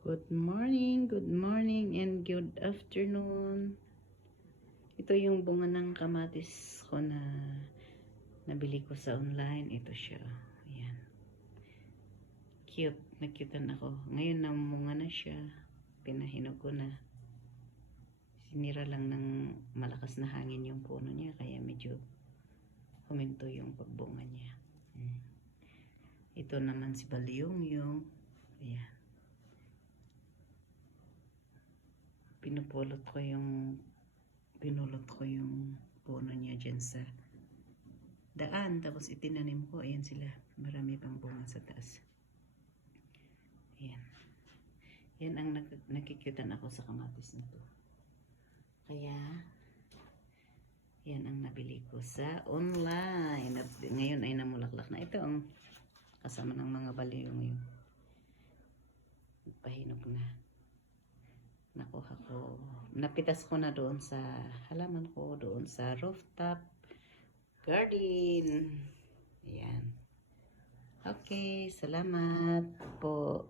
good morning and good afternoon. Ito yung bunga ng kamatis ko na nabili ko sa online. Ito siya. Ayan. Cute. Nakyutan ako. Ngayon namunga na siya. Pinahinog ko na. Sinira lang ng malakas na hangin yung puno niya. Kaya medyo huminto yung pagbunga niya. Ito naman si Balyong yung. Ayan. Pinulot ko yung puno niya dyan sa daan, tapos itinanim ko. Ayan sila, marami pang bunga sa taas. Ayan, yan ang nakikyutan ako sa kamatis na to. Kaya yan ang nabili ko sa online at ngayon ay namulaklak na. Ito ang kasama ng mga balyong yung pahinog na. Nakuha ko, napitas ko na doon sa halaman ko, doon sa rooftop garden. Ayan. Okay, salamat po.